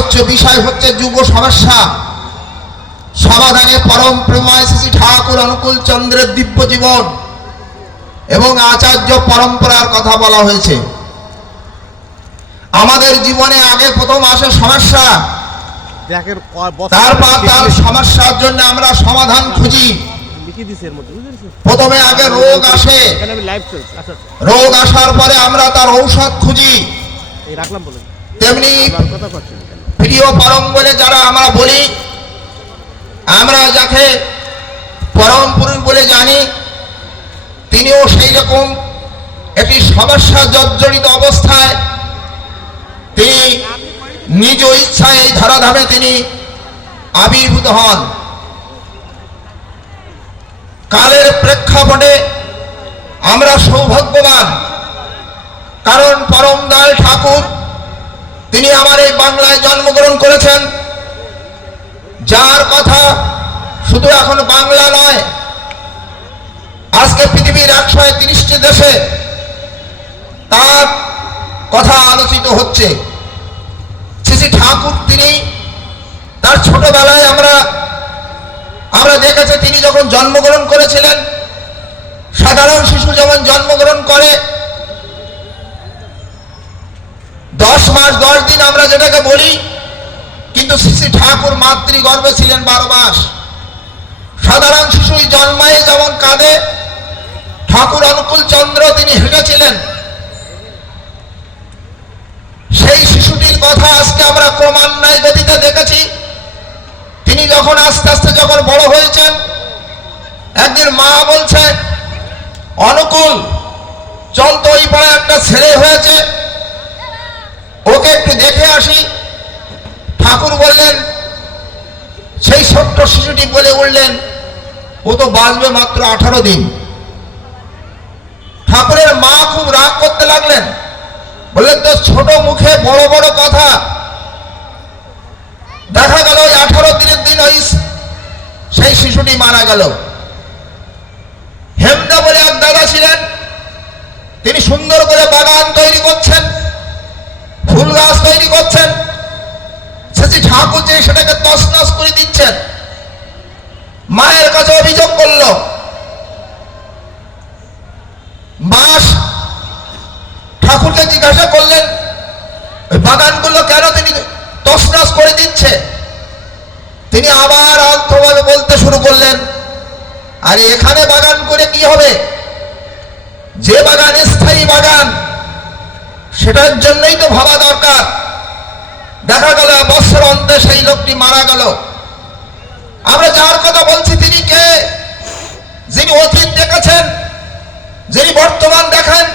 আলোচ্য বিষয় হচ্ছে যুব সমস্যা সমাধানে পরম প্রেমায় শ্রী ঠাকুর অনুকূল চন্দ্রের দিব্য জীবন এবং আচার্য পরম্পরার কথা বলা হয়েছে। আমাদের জীবনে আগে প্রথম আসে সমস্যা, তারপর তার সমস্যার জন্য আমরা সমাধান খুঁজি। প্রথমে আগে রোগ আসে, রোগ আসার পরে আমরা তার ঔষধ খুঁজি। তেমনি প্রিয় পরম বলে যারা আমরা বলি, আমরা যাকে পরম পুরুষ বলে জানি, তিনিও সেই রকম একটি সমস্যা জর্জরিত অবস্থায় তিনি নিজ ইচ্ছায় এই ধরাধামে তিনি আবির্ভূত হন। কালের প্রেক্ষাপটে আমরা সৌভাগ্যবান, কারণ পরম দয়াল ঠাকুর তিনি আমার এই বাংলায় জন্মগ্রহণ করেছেন, যার কথা শুধু এখন বাংলা নয়, আজকে পৃথিবীর 130টি দেশে তার কথা আলোচিত হচ্ছে। শ্রী ঠাকুর তিনি তার ছোটবেলায় আমরা দেখেছি, তিনি যখন জন্মগ্রহণ করেছিলেন, সাধারণ শিশু যেমন জন্মগ্রহণ করে 10 মাস 10 দিন আমরা যেটাকে বলি, কিন্তু শ্রী ঠাকুর মাতৃগর্ভে ছিলেন 12 মাস। সাধারণ শিশুই জন্মায় যেমন কাঁদে, ঠাকুর অনুকূল চন্দ্র তিনি হেসেছিলেন। সেই শিশুটির কথা আজকে আমরা ক্রমান্বয়ে গতিতে দেখেছি। তিনি যখন আস্তে আস্তে যখন বড় হয়েছেন, একদিন মা বলছে, অনুকূল চল তো ওই পাড়ায় একটা ছেলে হয়েছে, ওকে একটু দেখে আসি। ঠাকুর বললেন, সেই ছোট্ট শিশুটি বলে উঠলেন, ও তো বাঁচবে মাত্র 18 দিন। ঠাকুরের মা খুব রাগ করতে লাগলেন, বললেন, তো ছোট মুখে বড় বড় কথা। দেখা গেল ওই 18 দিনের দিন ওই সেই শিশুটি মারা গেল। হেমদা বলে এক দাদা ছিলেন, তিনি সুন্দর করে বাগান তৈরি করছেন, ফুল গাছ তৈরি করছেন। শ্রী ঠাকুর যে সেটাকে তছনছ করে দিচ্ছেন। মায়ের কাছে অভিযোগ করল, মা ঠাকুরকে জিজ্ঞাসা করলেন, ওই বাগানগুলো কেন তিনি তছনছ করে দিচ্ছে? তিনি আবার আলতোভাবে বলতে শুরু করলেন, আরে এখানে বাগান করে কি হবে? যে বাগান স্থায়ী বাগান, সেটার জন্যই তো ভাবা দরকার। দেখা গেল বছর অন্তে সেই লোকটি মারা গেল। আমরা যার কথা বলছি তিনি কে? যিনি অতীত দেখেছেন, যিনি বর্তমান দেখেন,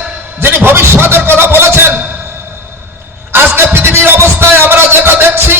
যিনি ভবিষ্যতের কথা বলেছেন। আজকে পৃথিবীর অবস্থায় আমরা যেটা দেখছি,